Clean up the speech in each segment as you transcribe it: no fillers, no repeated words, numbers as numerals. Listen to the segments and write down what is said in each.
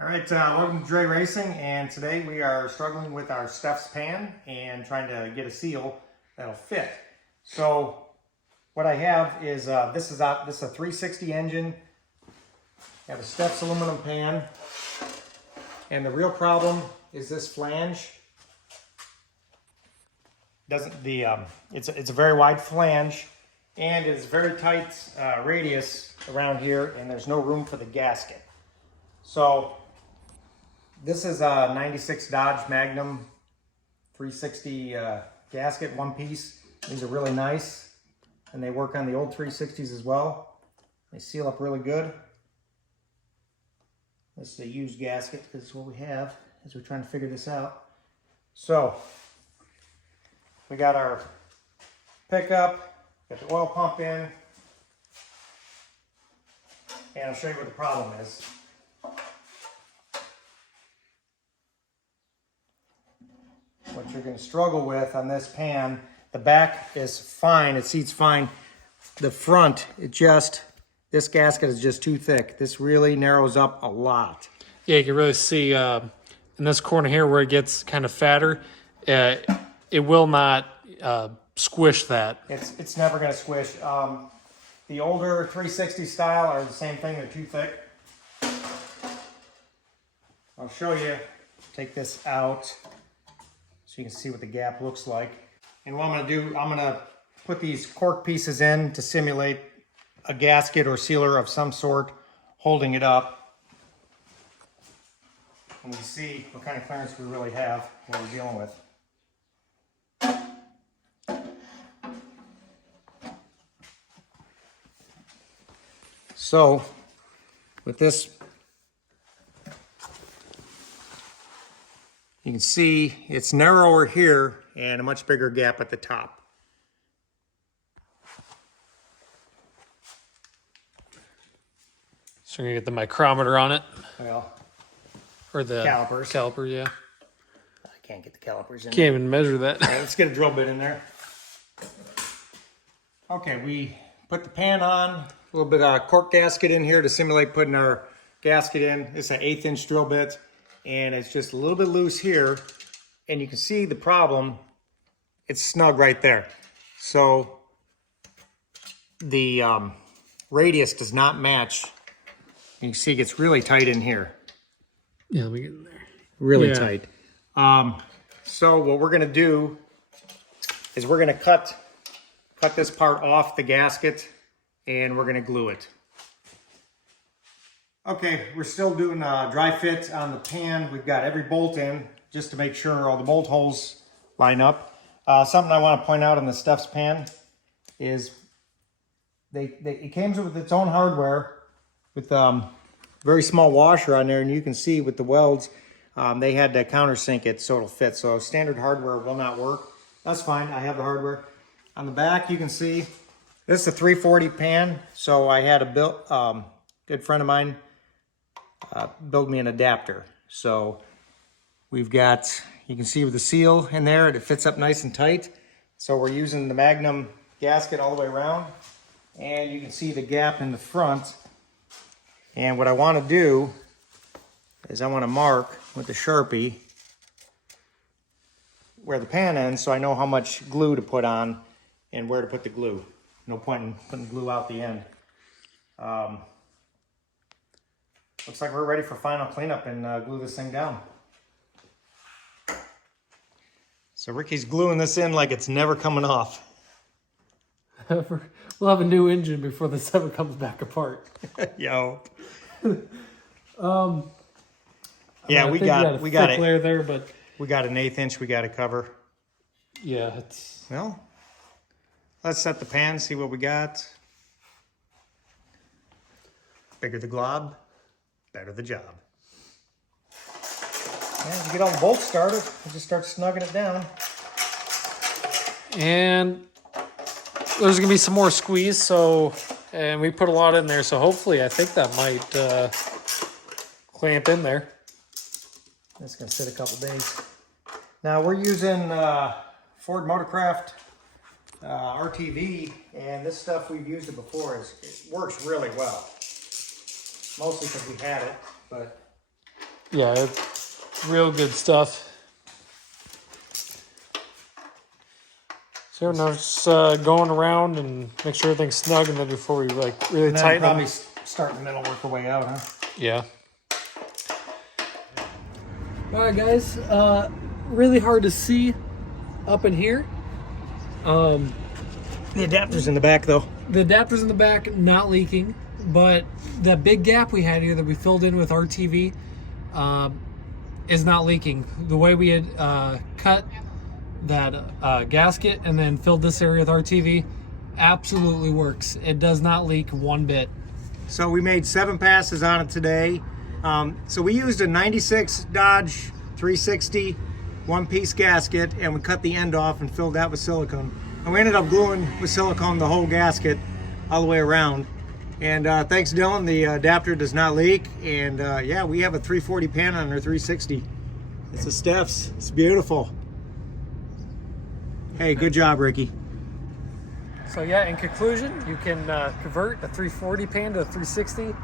All right, welcome to Dre Racing, and today we are struggling with our Stefs pan and trying to get a seal that'll fit. So what I have is this is a 360 engine. I have a Stefs aluminum pan, and the real problem is this flange. It's a very wide flange, and it's very tight radius around here, and there's no room for the gasket. So this is a 96 Dodge Magnum 360 gasket, one piece. These are really nice, and they work on the old 360s as well. They seal up really good. This is a used gasket because it's what we have as we're trying to figure this out. So we got our pickup, got the oil pump in, and I'll show you what the problem is. What you're going to struggle with on this pan, the back is fine, it seats fine. The front, this gasket is just too thick. This really narrows up a lot. Yeah, you can really see in this corner here where it gets kind of fatter, it will not squish that. It's never going to squish. The older 360 style are the same thing, they're too thick. I'll show you, take this out so you can see what the gap looks like. And what I'm going to do, I'm going to put these cork pieces in to simulate a gasket or sealer of some sort holding it up. And we see what kind of clearance we really have, what we're dealing with. So with this, you can see it's narrower here and a much bigger gap at the top. So you're going to get the micrometer on it? Well, or the calipers. Caliper, yeah. I can't get the calipers in. Can't even measure that. Right, let's get a drill bit in there. Okay, we put the pan on, a little bit of cork gasket in here to simulate putting our gasket in. It's an 1/8 inch drill bit, and it's just a little bit loose here. And you can see the problem, it's snug right there. So the radius does not match. You can see it gets really tight in here. Yeah, let me get in there. Really tight. So what we're gonna do is we're gonna cut this part off the gasket and we're gonna glue it. Okay, we're still doing a dry fit on the pan. We've got every bolt in just to make sure all the bolt holes line up. Something I want to point out on the Stefs pan is it came with its own hardware with very small washer on there, and you can see with the welds, they had to countersink it so it'll fit. So standard hardware will not work. That's fine, I have the hardware. On the back, you can see this is a 340 pan, so I had a good friend of mine build me an adapter. So we've got, you can see with the seal in there, it fits up nice and tight. So we're using the Magnum gasket all the way around, and you can see the gap in the front. And what I want to do is I want to mark with the Sharpie where the pan ends so I know how much glue to put on and where to put the glue. No point in putting glue out the end. Looks like we're ready for final cleanup and glue this thing down. So Ricky's gluing this in like it's never coming off. We'll have a new engine before this ever comes back apart. Yo. Yeah, we got it. Layer there, but we got an 1/8 inch we got to cover. Yeah, it's well. Let's set the pan, see what we got. Bigger the glob, better the job. And you get all the bolts started, we'll just start snugging it down. And there's gonna be some more squeeze, and we put a lot in there, so hopefully I think that might clamp in there. It's gonna sit a couple days. Now we're using Ford Motorcraft RTV, and this stuff, we've used it before, it works really well. Mostly because we had it, but Yeah, it's real good stuff. So now just going around and make sure everything's snug, and then before we like really And then tighten probably them. start in the middle, work our way out, huh? Yeah. All right, guys. Really hard to see up in here. The adapter's in the back, though. The adapter's in the back, not leaking, but that big gap we had here that we filled in with RTV is not leaking. The way we had cut that gasket and then filled this area with RTV absolutely works. It does not leak one bit. So we made 7 passes on it today. So we used a 96 Dodge 360 one-piece gasket, and we cut the end off and filled that with silicone. And we ended up gluing with silicone the whole gasket all the way around. And thanks, Dylan, the adapter does not leak. And yeah, we have a 340 pan on our 360. It's a Stefs. It's beautiful. Hey, good job, Ricky. So yeah, in conclusion, you can convert a 340 pan to a 360,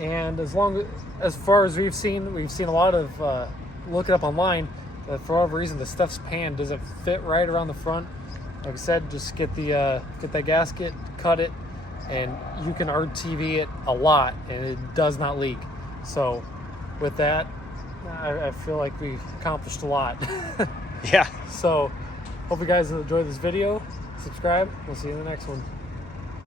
and as far as we've seen a lot of look it up online. That for whatever reason, the Stefs pan doesn't fit right around the front. Like I said, just get that gasket, cut it, and you can RTV it a lot, and it does not leak. So with that, I feel like we accomplished a lot. Yeah. So hope you guys enjoyed this video. Subscribe. We'll see you in the next one.